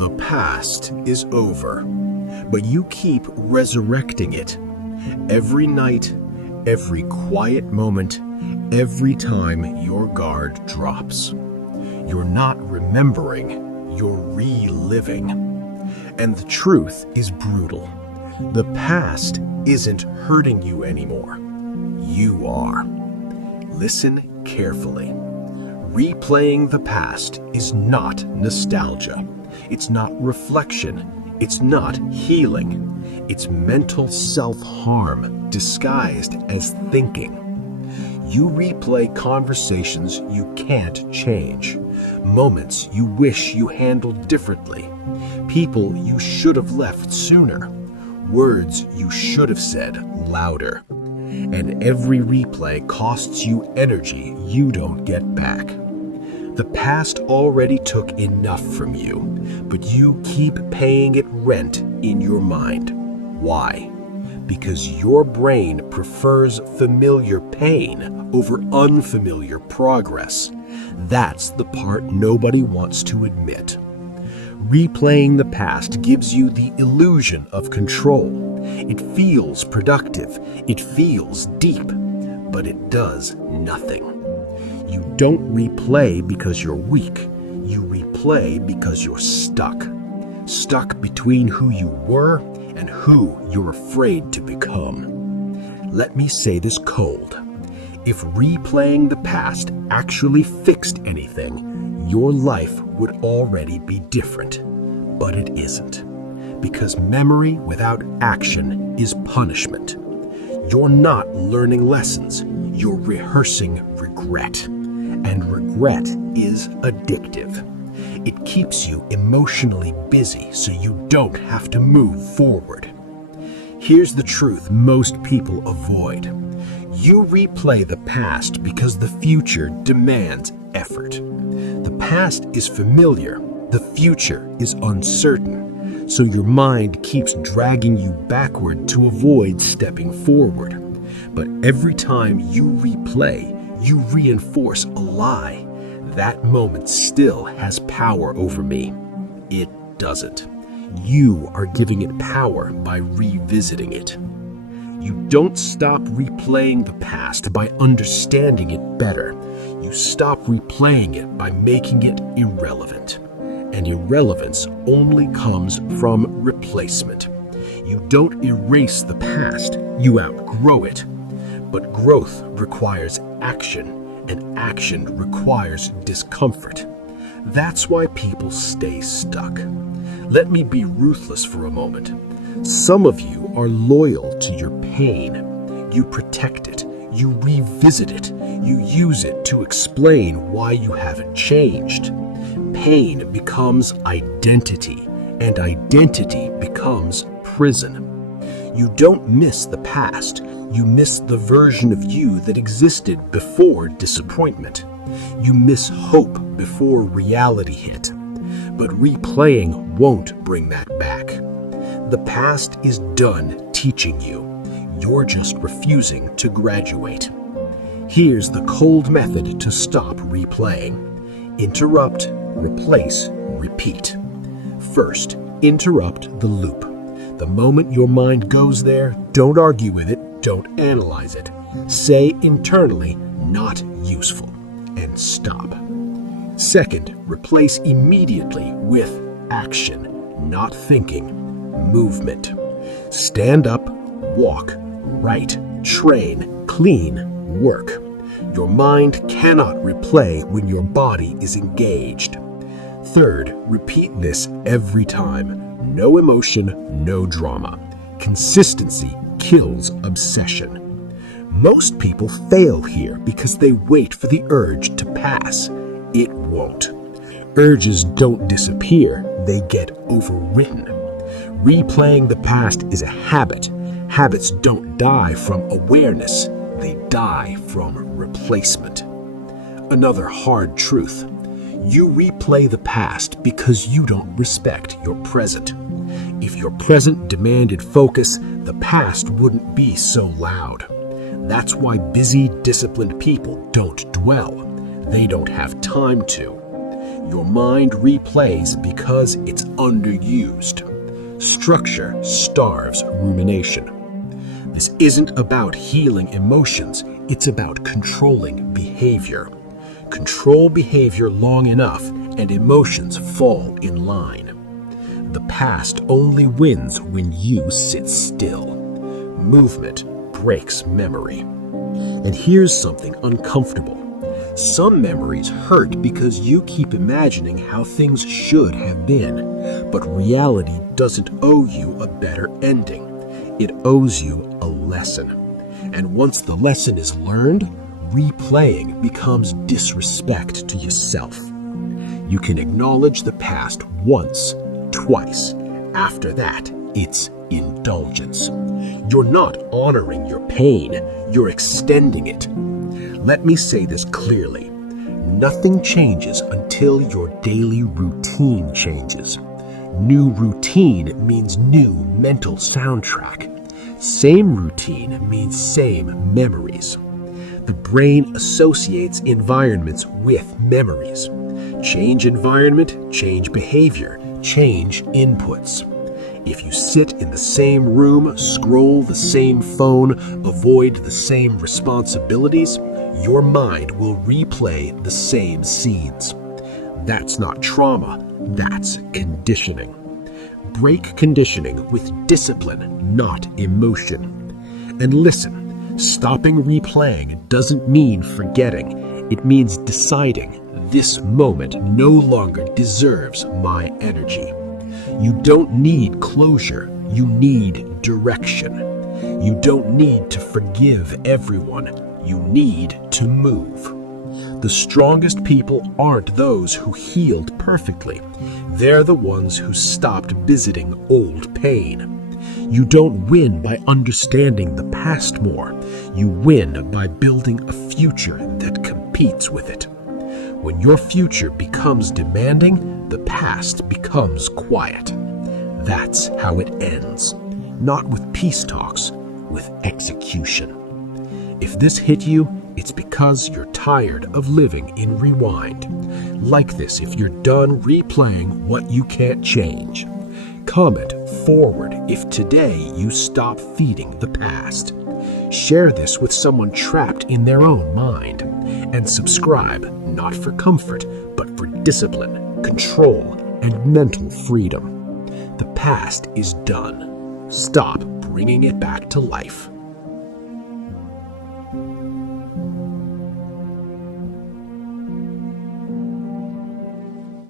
The past is over, but you keep resurrecting it. Every night, every quiet moment, every time your guard drops. You're not remembering, you're reliving. And the truth is brutal. The past isn't hurting you anymore. You are. Listen carefully. Replaying the past is not nostalgia. It's not reflection. It's not healing. It's mental self-harm disguised as thinking. You replay conversations you can't change, moments you wish you handled differently, people you should have left sooner, words you should have said louder. And every replay costs you energy you don't get back. The past already took enough from you, but you keep paying it rent in your mind. Why? Because your brain prefers familiar pain over unfamiliar progress. That's the part nobody wants to admit. Replaying the past gives you the illusion of control. It feels productive, it feels deep, but it does nothing. You don't replay because you're weak. You replay because you're stuck. Stuck between who you were and who you're afraid to become. Let me say this cold. If replaying the past actually fixed anything, your life would already be different. But it isn't. Because memory without action is punishment. You're not learning lessons, you're rehearsing regret. And regret is addictive. It keeps you emotionally busy so you don't have to move forward. Here's the truth most people avoid. You replay the past because the future demands effort. The past is familiar, the future is uncertain, so your mind keeps dragging you backward to avoid stepping forward. But every time you replay, you reinforce a lie. That moment still has power over me. It doesn't. You are giving it power by revisiting it. You don't stop replaying the past by understanding it better. You stop replaying it by making it irrelevant. And irrelevance only comes from replacement. You don't erase the past, you outgrow it. But growth requires action, and action requires discomfort. That's why people stay stuck. Let me be ruthless for a moment. Some of you are loyal to your pain. You protect it, you revisit it, you use it to explain why you haven't changed. Pain becomes identity, and identity becomes prison. You don't miss the past, you miss the version of you that existed before disappointment. You miss hope before reality hit. But replaying won't bring that back. The past is done teaching you. You're just refusing to graduate. Here's the cold method to stop replaying. Interrupt, replace, repeat. First, interrupt the loop. The moment your mind goes there, don't argue with it, don't analyze it. Say internally, not useful, and stop. Second, replace immediately with action, not thinking, movement. Stand up, walk, write, train, clean, work. Your mind cannot replay when your body is engaged. Third, repeat this every time. No emotion, no drama. Consistency kills obsession. Most people fail here because they wait for the urge to pass. It won't. Urges don't disappear, they get overwritten. Replaying the past is a habit. Habits don't die from awareness, they die from replacement. Another hard truth. You replay the past because you don't respect your present. If your present demanded focus, the past wouldn't be so loud. That's why busy, disciplined people don't dwell. They don't have time to. Your mind replays because it's underused. Structure starves rumination. This isn't about healing emotions, it's about controlling behavior. Control behavior long enough, and emotions fall in line. The past only wins when you sit still. Movement breaks memory. And here's something uncomfortable. Some memories hurt because you keep imagining how things should have been, but reality doesn't owe you a better ending. It owes you a lesson. And once the lesson is learned, replaying becomes disrespect to yourself. You can acknowledge the past once, twice. After that, it's indulgence. You're not honoring your pain, you're extending it. Let me say this clearly. Nothing changes until your daily routine changes. New routine means new mental soundtrack. Same routine means same memories. The brain associates environments with memories. Change environment, change behavior, change inputs. If you sit in the same room, scroll the same phone, avoid the same responsibilities, your mind will replay the same scenes. That's not trauma, that's conditioning. Break conditioning with discipline, not emotion. And listen, stopping replaying doesn't mean forgetting. It means deciding this moment no longer deserves my energy. You don't need closure, you need direction. You don't need to forgive everyone, you need to move. The strongest people aren't those who healed perfectly. They're the ones who stopped visiting old pain. You don't win by understanding the past more. You win by building a future that competes with it. When your future becomes demanding, the past becomes quiet. That's how it ends. Not with peace talks, with execution. If this hit you, it's because you're tired of living in rewind. Like this if you're done replaying what you can't change. Comment forward if today you stop feeding the past. Share this with someone trapped in their own mind. And subscribe, not for comfort, but for discipline, control, and mental freedom. The past is done. Stop bringing it back to life.